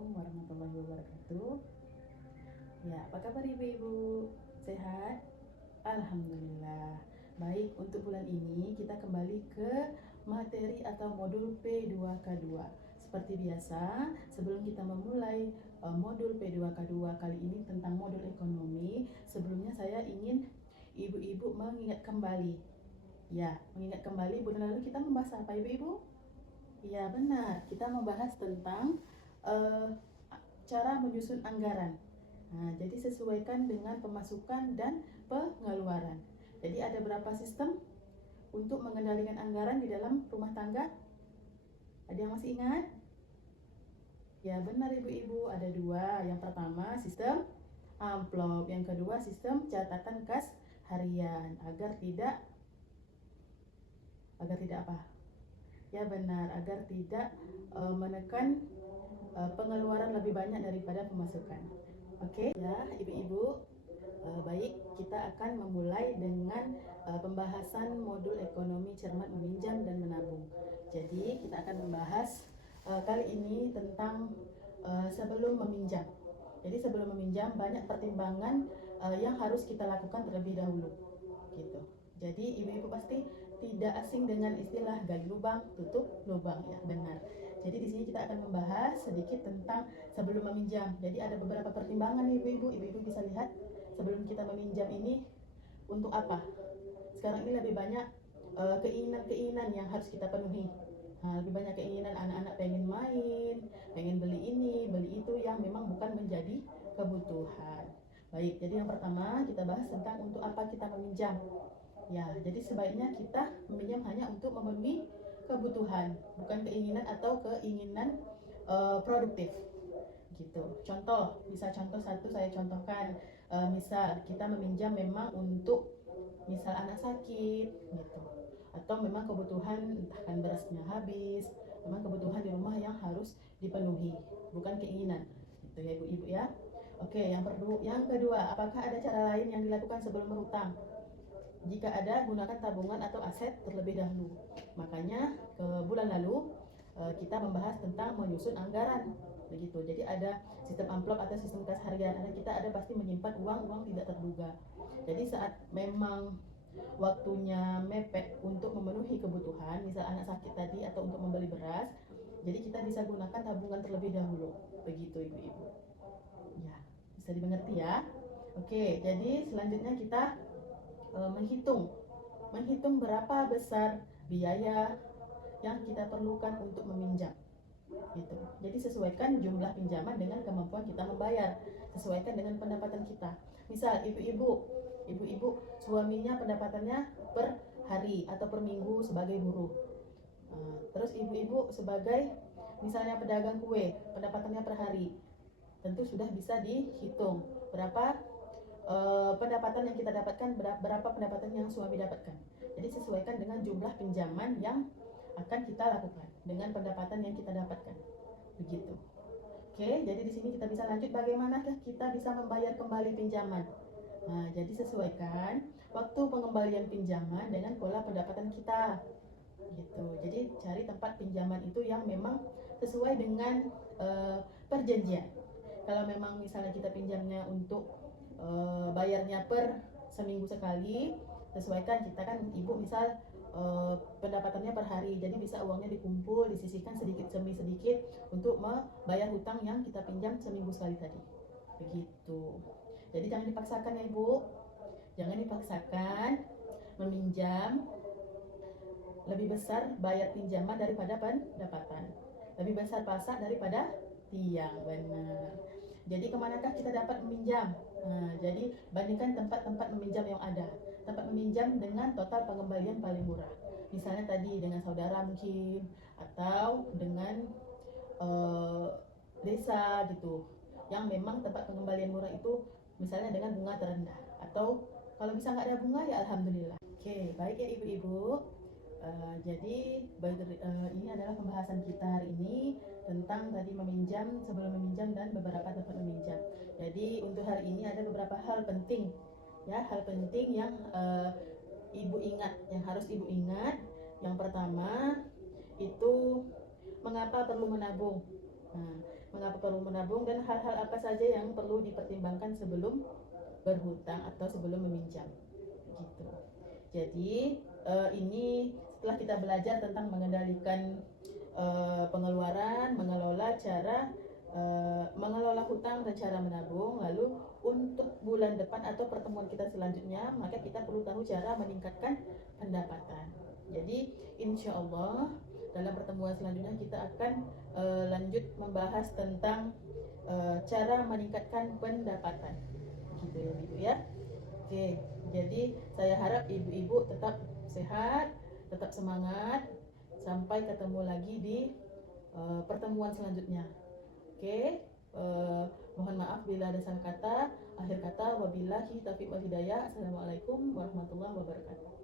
Assalamualaikum warahmatullahi wabarakatuh. Ya, apa kabar ibu-ibu? Sehat? Alhamdulillah. Baik, untuk bulan ini kita kembali ke materi atau modul P2K2. Seperti biasa, sebelum kita memulai modul P2K2 kali ini tentang modul ekonomi, sebelumnya saya ingin ibu-ibu mengingat kembali. Ya, mengingat kembali bulan lalu kita membahas apa ibu-ibu? Iya benar, kita membahas tentang uh, cara menyusun anggaran. Nah, jadi sesuaikan dengan pemasukan dan pengeluaran. Jadi ada berapa sistem untuk mengendalikan anggaran di dalam rumah tangga? Ada yang masih ingat? Ya benar ibu-ibu, ada dua. Yang pertama sistem amplop, yang kedua sistem catatan kas harian agar tidak apa? Ya benar, agar tidak menekan pengeluaran lebih banyak daripada pemasukan. Oke, ya ibu-ibu, baik, kita akan memulai dengan pembahasan modul ekonomi cermat meminjam dan menabung. Jadi kita akan membahas kali ini tentang sebelum meminjam. Jadi sebelum meminjam banyak pertimbangan yang harus kita lakukan terlebih dahulu, gitu. Jadi ibu-ibu pasti tidak asing dengan istilah gali lubang, tutup lubang, ya benar. Jadi di sini kita akan membahas sedikit tentang sebelum meminjam. Jadi ada beberapa pertimbangan ibu-ibu. Ibu-ibu bisa lihat sebelum kita meminjam ini untuk apa. Sekarang ini lebih banyak keinginan-keinginan yang harus kita penuhi. Nah, lebih banyak keinginan anak-anak pengen main, pengen beli ini, beli itu yang memang bukan menjadi kebutuhan. Baik, jadi yang pertama kita bahas tentang untuk apa kita meminjam. Ya, jadi sebaiknya kita meminjam hanya untuk memenuhi kebutuhan, bukan keinginan atau keinginan produktif. Gitu. Contoh, bisa contoh satu saya contohkan, misal kita meminjam memang untuk misal anak sakit gitu. Atau memang kebutuhan entah kan berasnya habis, memang kebutuhan di rumah yang harus dipenuhi, bukan keinginan. Gitu ya ibu-ibu ya. Oke, yang kedua, apakah ada cara lain yang dilakukan sebelum berhutang? Jika ada, gunakan tabungan atau aset terlebih dahulu. Makanya ke bulan lalu kita membahas tentang menyusun anggaran. Begitu. Jadi ada sistem amplop atau sistem kas harian. Kita ada pasti menyimpan uang tidak terduga. Jadi saat memang waktunya mepet untuk memenuhi kebutuhan, misal anak sakit tadi atau untuk membeli beras, jadi kita bisa gunakan tabungan terlebih dahulu. Begitu ibu-ibu. Ya, bisa dimengerti ya. Oke, jadi selanjutnya kita menghitung berapa besar biaya yang kita perlukan untuk meminjam, gitu. Jadi sesuaikan jumlah pinjaman dengan kemampuan kita membayar, sesuaikan dengan pendapatan kita. Misal ibu-ibu suaminya pendapatannya per hari atau per minggu sebagai buruh. Terus ibu-ibu sebagai misalnya pedagang kue, pendapatannya per hari. Tentu sudah bisa dihitung berapa pendapatan yang kita dapatkan, berapa pendapatan yang suami dapatkan. Jadi sesuaikan dengan jumlah pinjaman yang akan kita lakukan dengan pendapatan yang kita dapatkan. Begitu. Oke, jadi di sini kita bisa lanjut bagaimanakah kita bisa membayar kembali pinjaman. Nah, jadi sesuaikan waktu pengembalian pinjaman dengan pola pendapatan kita. Gitu. Jadi cari tempat pinjaman itu yang memang sesuai dengan perjanjian. Kalau memang misalnya kita pinjamnya untuk bayarnya per seminggu sekali, sesuaikan. Kita kan ibu misal pendapatannya per hari, jadi bisa uangnya dikumpul, disisihkan sedikit demi sedikit untuk membayar hutang yang kita pinjam seminggu sekali tadi. Begitu. Jadi jangan dipaksakan ya ibu, jangan dipaksakan meminjam lebih besar bayar pinjaman daripada pendapatan, lebih besar pasak daripada tiang. Benar. Jadi kemanakah kita dapat meminjam? Nah, jadi bandingkan tempat-tempat meminjam yang ada. Tempat meminjam dengan total pengembalian paling murah. Misalnya tadi dengan saudara mungkin, atau dengan desa gitu. Yang memang tempat pengembalian murah itu misalnya dengan bunga terendah. Atau kalau bisa nggak ada bunga ya alhamdulillah. Oke, baik ya ibu-ibu. Jadi ini adalah pembahasan kita hari ini tentang tadi meminjam, sebelum meminjam dan beberapa tempat meminjam. Jadi untuk hari ini ada beberapa hal penting, ya, hal penting yang ibu ingat, yang harus ibu ingat. Yang pertama itu mengapa perlu menabung. Nah, mengapa perlu menabung, dan hal-hal apa saja yang perlu dipertimbangkan sebelum berhutang atau sebelum meminjam gitu. Jadi ini setelah kita belajar tentang mengendalikan pengeluaran, mengelola cara mengelola hutang dan cara menabung. Lalu untuk bulan depan atau pertemuan kita selanjutnya, maka kita perlu tahu cara meningkatkan pendapatan. Jadi insya Allah dalam pertemuan selanjutnya kita akan lanjut membahas tentang cara meningkatkan pendapatan gitu ya ibu ya. Oke, jadi saya harap ibu-ibu tetap sehat, tetap semangat, sampai ketemu lagi di pertemuan selanjutnya. Oke, mohon maaf bila ada salah kata. Akhir kata, wabillahi taufiq wal hidayah. Assalamualaikum warahmatullahi wabarakatuh.